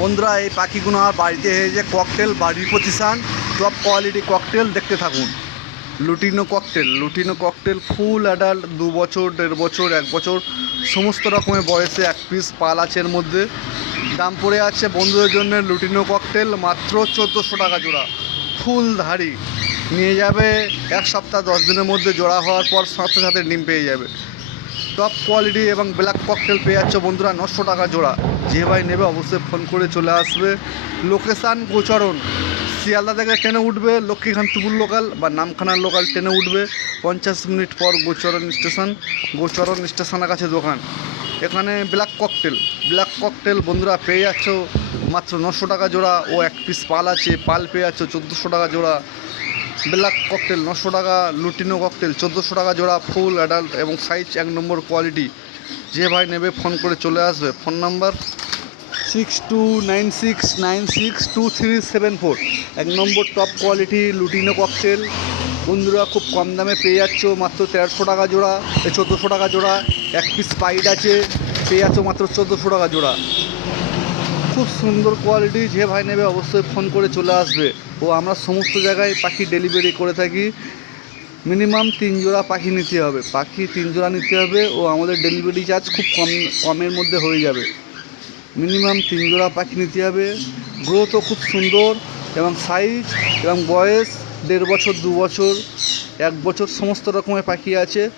বন্ধুরা, এই পাখিগুলো আমার বাড়িতে এসেছে ককটেল বাড়ির প্রতিষ্ঠান টপ কোয়ালিটি ককটেল দেখতে থাকুন। Lutino cockatiel lutino cockatiel full adult দু বছর, দেড় বছর, এক বছর, সমস্ত রকমের বয়সে এক পিস পাল আছে এর মধ্যে। দাম পড়ে আছে বন্ধুদের জন্য লুটিনো ককটেল মাত্র চোদ্দোশো টাকা জোড়া। ফুল ধারি নিয়ে যাবে এক সপ্তাহ, দশ দিনের মধ্যে জোড়া হওয়ার পর সাথে সাথে ডিম পেয়ে যাবে। টপ কোয়ালিটি এবং ব্ল্যাক ককটেল পেয়ে যাচ্ছে বন্ধুরা নশো টাকা জোড়া। যে ভাই নেবে অবশ্যই ফোন করে চলে আসবে। লোকেশান গোচরণ শিয়ালদা থেকে ট্রেনে উঠবে লক্ষ্মীকান্তপুর লোকাল বা নামখানার লোকাল ট্রেনে উঠবে। পঞ্চাশ মিনিট পর গোচরণ স্টেশন, গোচরণ স্টেশনের কাছে দোকান। এখানে ব্ল্যাক ককটেল। ব্ল্যাক ককটেল বন্ধুরা পেয়ে যাচ্ছ মাত্র নশো টাকা জোড়া। ও এক পিস পাল আছে, পাল পেয়ে যাচ্ছ চোদ্দোশো টাকা জোড়া। ব্ল্যাক ককটেল, নশো টাকা লুটিনো ককটেল, চোদ্দোশো টাকা জোড়া, ফুল অ্যাডাল্ট এবং সাইজ এক নম্বর কোয়ালিটি। যে ভাই নেবে ফোন করে চলে আসবে। Phone number? Six two nine six nine six two three seven four এক নম্বর টপ কোয়ালিটি লুটিনো ককটেল। বন্ধুরা, খুব কম দামে পেয়ে যাচ্ছ। মাত্র তেরোশো টাকা জোড়া চোদ্দোশো টাকা জোড়া। এক পিস পাইড আছে, পেয়ে যাচ্ছ মাত্র চোদ্দোশো টাকা জোড়া। খুব সুন্দর কোয়ালিটি যে ভাই নেবে অবশ্যই ফোন করে চলে আসবে। ও আমরা সমস্ত জায়গায় পাখি ডেলিভারি করে থাকি। মিনিমাম তিন জোড়া পাখি নিতে হবে। পাখি তিন জোড়া নিতে হবে। ও আমাদের ডেলিভারি চার্জ খুব কম, কমের মধ্যে হয়ে যাবে। মিনিমাম তিন জোড়া পাখি নিতে হবে। গ্রোথও খুব সুন্দর এবং সাইজ এবং বয়স দেড় বছর, দু বছর, এক বছর সমস্ত রকমের পাখি আছে।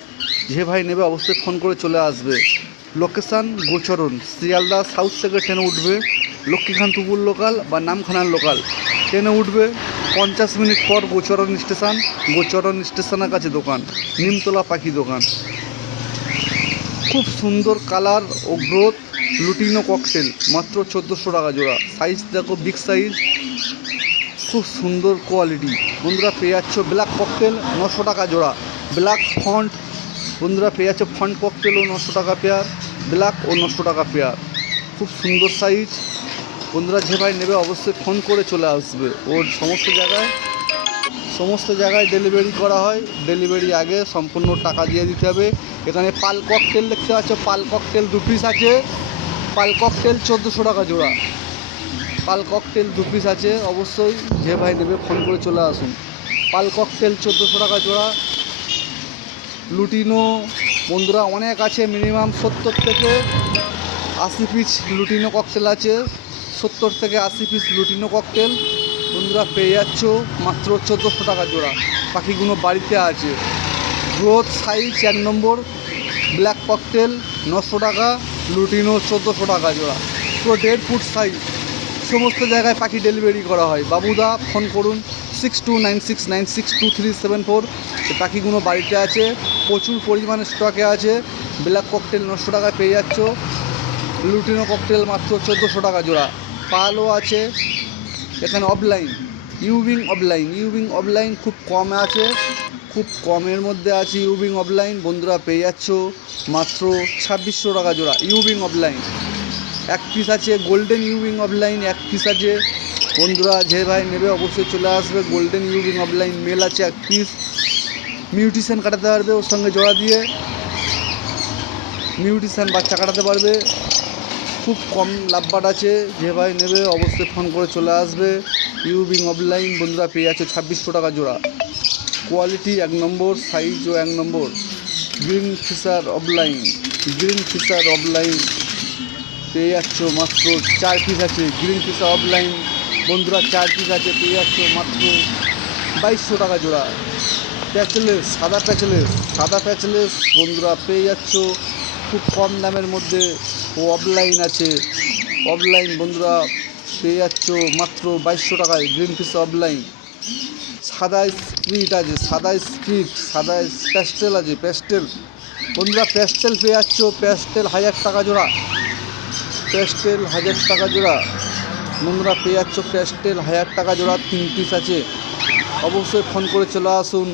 যে ভাই নেবে অবশ্যই ফোন করে চলে আসবে। লোকেশান গোচরণ, শিয়ালদা সাউথ থেকে ট্রেনে উঠবে। লক্ষ্মীকান্তপুর লোকাল বা নামখানার লোকাল। ট্রেনে উঠবে পঞ্চাশ মিনিট পর গোচরণ স্টেশন, গোচরণ স্টেশনের কাছে দোকান, নিমতলা পাখি দোকান। খুব সুন্দর কালার ও গ্রোথ, লুটিনো ককটেল, মাত্র চোদ্দোশো টাকা জোড়া। সাইজ দেখো বিগ সাইজ। খুব সুন্দর কোয়ালিটি। বন্ধুরা পেয়ে যাচ্ছ ব্ল্যাক ককটেল, নশো টাকা জোড়া। ব্ল্যাক ফন্ট, বন্ধুরা পেয়ে যাচ্ছে ফন্ট ককটেলও নশো টাকা পেয়ার। ব্ল্যাক ও নশো টাকা পেয়ার। খুব সুন্দর সাইজ। বন্ধুরা যে ভাই নেবে অবশ্যই ফোন করে চলে আসবে। ওর সমস্ত জায়গায় সমস্ত জায়গায় ডেলিভারি করা হয়। ডেলিভারি আগে সম্পূর্ণ টাকা দিয়ে দিতে হবে। এখানে পাল ককটেল দেখতে পাচ্ছ? পাল ককটেল দু পিস আছে। পাল ককটেল চোদ্দোশো টাকা জোড়া। পাল ককটেল দু পিস আছে। অবশ্যই যে ভাই নেবে ফোন করে চলে আসুন। পাল ককটেল চোদ্দোশো টাকা জোড়া। লুটিনো, বন্ধুরা অনেক আছে। মিনিমাম সত্তর থেকে আশি পিস লুটিনো ককটেল আছে। সত্তর থেকে আশি পিস লুটিনো ককটেল বন্ধুরা পেয়ে যাচ্ছ মাত্র চোদ্দোশো টাকা জোড়া। পাখিগুলো বাড়িতে আছে। গ্রোথ সাইজ এক নম্বর ব্ল্যাক ককটেল নশো টাকা, লুটিনো চোদ্দোশো টাকা জোড়া। পুরো দেড় ফুট সাইজ সমস্ত জায়গায় পাখি ডেলিভারি করা হয়। বাবুদা ফোন করুন six two nine six nine six two three seven four পাখিগুলো বাড়িতে আছে। প্রচুর পরিমাণে স্টকে আছে। ব্ল্যাক ককটেল নশো টাকায় পেয়ে যাচ্ছ। লুটিনো ককটেল মাত্র চোদ্দোশো টাকা জোড়া। পালও আছে, এখানে অফলাইন ইউবিং অফলাইন ইউবিং অফলাইন খুব কম আছে, খুব কমের মধ্যে আছে ইউবিং অফলাইন, বন্ধুরা পেয়ে যাচ্ছ মাত্র ছাব্বিশশো টাকা জোড়া ইউবিং অফলাইন। এক পিস আছে গোল্ডেন ইউবিং অফলাইন, এক পিস আছে, বন্ধুরা যে ভাই নেবে অবশ্যই চলে আসবে গোল্ডেন ইউবিং অফলাইন মেল আছে এক পিস মিউটিশন কাটাতে পারবে ওর সঙ্গে জোড়া দিয়ে মিউটিশন বাচ্চা কাটাতে পারবে। খুব কম লাভবাট আছে। যে ভাই নেবে, অবশ্যই ফোন করে চলে আসবে। ইউবিং অফলাইন বন্ধুরা পেয়ে যাচ্ছে ছাব্বিশশো টাকা জোড়া। কোয়ালিটি এক নম্বর সাইজও এক নম্বর। Green fischer opaline green fischer opaline পেয়ে যাচ্ছ মাত্র চার পিস আছে। গ্রিন ফিশার অফলাইন বন্ধুরা চার পিস আছে, পেয়ে যাচ্ছ মাত্র বাইশশো টাকা জোড়া। প্যাচলেস সাদা প্যাচলেস সাদা প্যাচলেস বন্ধুরা পেয়ে যাচ্ছ। খুব কম দামের মধ্যে ও অফলাইন আছে। অফলাইন বন্ধুরা পেয়ে যাচ্ছ মাত্র বাইশশো টাকায় গ্রিন ফিস অফলাইন। সাদা স্প্রিট আছে, সাদা স্প্রিট সাদা প্যাস্টেল আছে প্যাস্টেল বন্ধুরা প্যাস্টেল পেয়ে যাচ্ছ প্যাস্টেল হাজার টাকা জোড়া। প্যাস্টেল হাজার টাকা জোড়া। বন্ধুরা, পেয়ে যাচ্ছ প্যাস্টেল হাজার টাকা জোড়া, তিন পিস আছে। অবশ্যই ফোন করে চলে আসুন।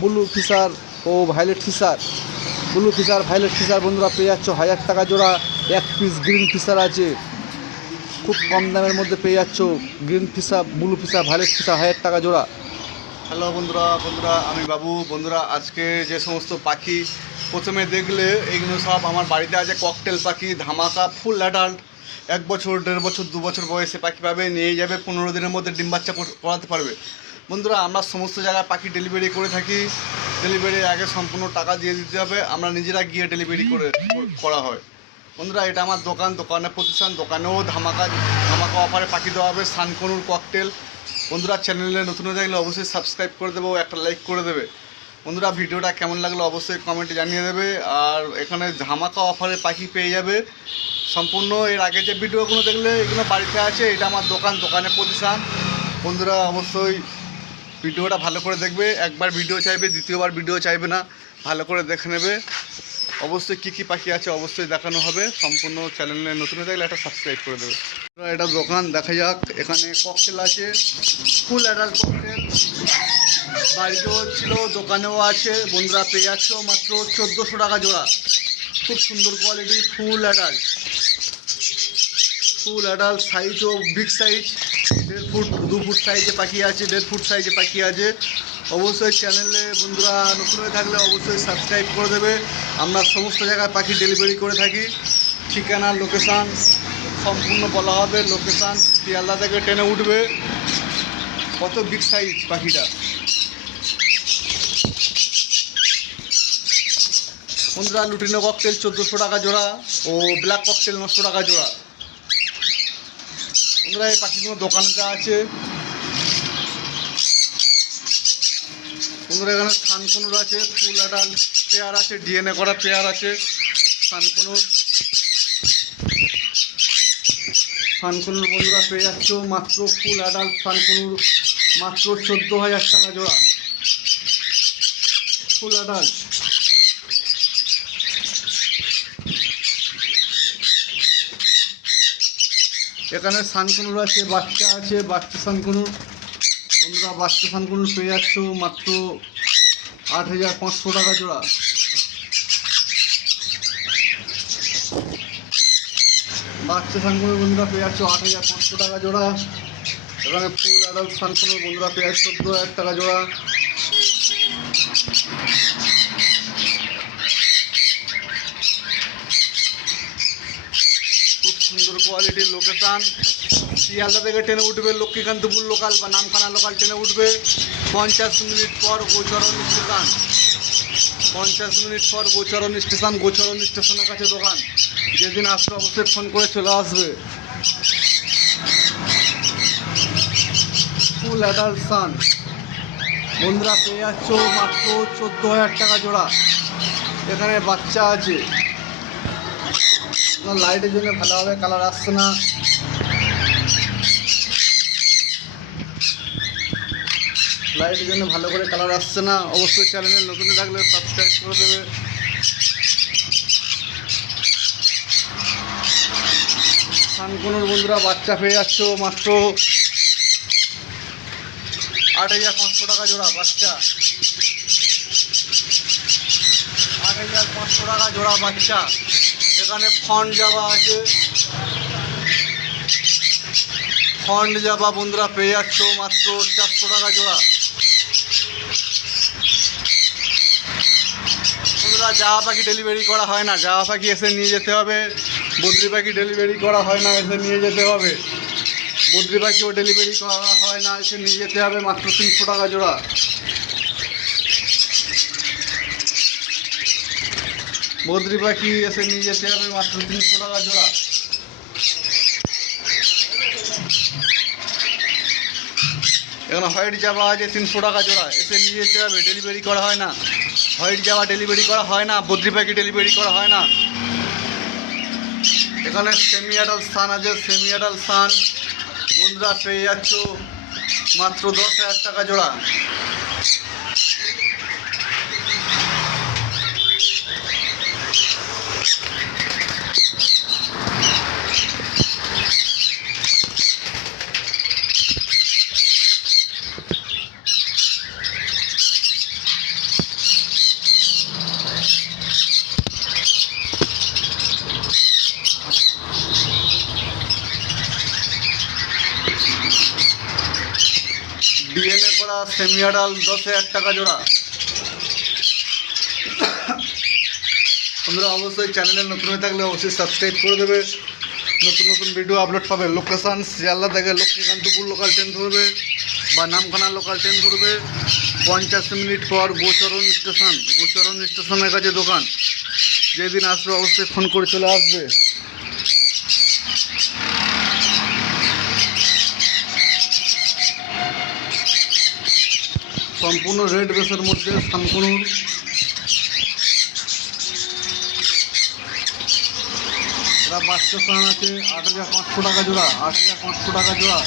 ব্লু ফিশার ও violet fischer blue fischer violet fischer বন্ধুরা, পেয়ে যাচ্ছ হাজার টাকা জোড়া। এক পিস গ্রিন ফিশার আছে। খুব কম দামের মধ্যে পেয়ে যাচ্ছ। Green fischer blue fischer violet fischer হাজার টাকা জোড়া। হ্যালো বন্ধুরা বন্ধুরা, আমি বাবু। বন্ধুরা, আজকে যে সমস্ত পাখি প্রথমে দেখলে এইগুলো সব আমার বাড়িতে আছে ককটেল পাখি, ধামাকা ফুল অ্যাডাল্ট এক বছর, দেড় বছর, দু বছর বয়সে পাখি পাবে, নিয়ে যাবে, পনেরো দিনের মধ্যে ডিম বাচ্চা কর- করাতে পারবে। বন্ধুরা, আমরা সমস্ত জায়গায় পাখি ডেলিভারি করে থাকি। ডেলিভারি আগে সম্পূর্ণ টাকা দিয়ে দিতে হবে। আমরা নিজেরা গিয়ে ডেলিভারি করে করা হয়। বন্ধুরা, এটা আমার দোকান দোকানে প্রতিষ্ঠান, দোকানেও ধামাকা ধামাকা অফারে পাখি দেওয়া হবে সানকনুর ককটেল বন্ধুরা চ্যানেলে নতুন হয়ে থাকলে অবশ্যই সাবস্ক্রাইব করে দেবো একটা লাইক করে দেবে। বন্ধুরা, ভিডিওটা কেমন লাগল অবশ্যই কমেন্টে জানিয়ে দেবে। আর এখানে ধামাকা অফারে পাখি পেয়ে যাবে। সম্পূর্ণ এর আগে যে ভিডিওগুলো দেখলে এগুলো বাড়িতে আছে, এটা আমার দোকান দোকানে প্রতিষ্ঠান। বন্ধুরা, অবশ্যই ভিডিওটা ভালো করে দেখবে। একবার ভিডিও চাইবে, দ্বিতীয়বার ভিডিও চাইবে না, ভালো করে দেখে নেবে। অবশ্যই কী কী পাখি আছে অবশ্যই দেখানো হবে। সম্পূর্ণ চ্যানেলে নতুন হয়ে থাকলে একটা সাবস্ক্রাইব করে দেবে। এটা দোকান, দেখা যাক। এখানে ককটেল আছে। ফুল অ্যাডাল্ট ককটেল বাড়িতেও ছিল, দোকানেও আছে। বন্ধুরা পেয়ে যাচ্ছ মাত্র চোদ্দোশো টাকা জোড়া। খুব সুন্দর quality full adult full adult সাইজও বিগ সাইজ দেড় ফুট, দু ফুট সাইজে পাখি আছে, দেড় ফুট সাইজে পাখি আছে। অবশ্যই চ্যানেলে বন্ধুরা নতুন হয়ে থাকলে অবশ্যই সাবস্ক্রাইব করে দেবে। আমরা সমস্ত জায়গায় পাখি ডেলিভারি করে থাকি। ঠিকানা, লোকেশান সম্পূর্ণ বলা হবে। লোকেশান শিয়ালদা থেকে ট্রেনে উঠবে। কত বিগ সাইজ পাখিটা? বন্ধুরা, লুটিনো ককটেল চোদ্দোশো টাকা জোড়া ও ব্ল্যাক ককটেল নশো টাকা জোড়া। বন্ধুরা, এই পাখিগুলো দোকানেতে আছে। বন্ধুরা এখানে সানকুনুর আছে, ফুল অ্যাডাল পেয়ার আছে, ডিএনএ করা পেয়ার আছে সানকুনুর সানকুনুর বন্ধুরা পেয়ে যাচ্ছ, মাত্র ফুল অ্যাডাল্ট সানকুনুর মাত্র চোদ্দ হাজার টাকা জোড়া। ফুল অ্যাডাল্ট এখানে সানকুনুর আছে, বাচ্চা আছে, বাচ্চা সানকুনুর বন্ধুরা বাচ্চা করুন পেয়ে যাচ্ছ মাত্র আট হাজার পাঁচশো টাকা জোড়া? বাচ্চা করে বন্ধুরা পেয়ে যাচ্ছ আট হাজার পাঁচশো টাকা জোড়া? এখানে ফুল অ্যাডাল্ট সানকুনুর বন্ধুরা পেয়ে যাচ্ছ চোদ্দ হাজার টাকা জোড়া খুব সুন্দর কোয়ালিটির লোকেশান শিয়ালদা থেকে ট্রেনে উঠবে লক্ষ্মীকান্তপুর লোকাল বা নামখানা লোকাল ট্রেনে উঠবে। পঞ্চাশ মিনিট পর গোচরণ স্টেশন। পঞ্চাশ মিনিট পর গোচরণ স্টেশন, গোচরণ স্টেশনের কাছে দোকান। যেদিন আসবে অবশ্যই ফোন করে চলে আসবে। ফুল অ্যাডাল্ট সান বন্ধুরা, পেয়ে যাচ্ছ মাত্র চোদ্দ হাজার টাকা জোড়া। এখানে বাচ্চা আছে। লাইটের জন্য ভালোভাবে কালার আসছে না। লাইটের জন্য ভালো করে কালার আসছে না। অবশ্যই চ্যানেলে নতুন থাকলে সাবস্ক্রাইব করে দেবে। সানকুনুর বন্ধুরা, বাচ্চা পেয়ে যাচ্ছ মাত্র আট হাজার পাঁচশো টাকা জোড়া, বাচ্চা। আট হাজার পাঁচশো টাকা জোড়া, বাচ্চা। এখানে ফন্ড যাওয়া আছে ফন্ড যাবা বন্ধুরা পেয়ে যাচ্ছ মাত্র চারশো টাকা জোড়া। বন্ধুরা, যাওয়া পাখি ডেলিভারি করা হয় না। যাওয়া পাখি এসে নিয়ে যেতে হবে। বদ্রি পাখি ডেলিভারি করা হয় না, এসে নিয়ে যেতে হবে। বদ্রি পাখিও ডেলিভারি করা হয় না, এসে নিয়ে যেতে হবে মাত্র তিনশো টাকা জোড়া। বদ্রি পাখি এসে নিয়ে যেতে হবে, মাত্র তিনশো টাকা জোড়া। এখানে হোয়াইট জাবা আছে, তিনশো টাকা জোড়া। এসে নিয়ে যেতে হবে ডেলিভারি করা হয় না। হোয়াইট জাবা ডেলিভারি করা হয় না বদ্রি পাখি ডেলিভারি করা হয় না। এখানে সেমি অ্যাডাল সান আছে সেমি অ্যাডাল সান বন্ধুরা, পেয়ে যাচ্ছ, মাত্র দশ হাজার টাকা জোড়া। ডিএনএ করা সেমি অ্যাডাল দশ হাজার টাকা জোড়া। বন্ধুরা, অবশ্যই চ্যানেলে নতুন হয়ে থাকলে অবশ্যই সাবস্ক্রাইব করে দেবে। নতুন নতুন ভিডিও আপলোড পাবে। লোকেশান শিয়ালদা থেকে লক্ষ্মীকান্তপুর লোকাল ট্রেন ধরবে বা নামখানা লোকাল ট্রেন ধরবে। পঞ্চাশ মিনিট পর গোচরণ স্টেশন গোচরণ স্টেশনের কাছে দোকান। যেদিন আসবে, অবশ্যই ফোন করে চলে আসবে। সম্পূর্ণ রেড বেসের মধ্যে শান্তনুর এরা বাচ্চা প্রাণ আছে আট হাজার পাঁচশো টাকা জোড়া আট হাজার পাঁচশো টাকা জোড়া।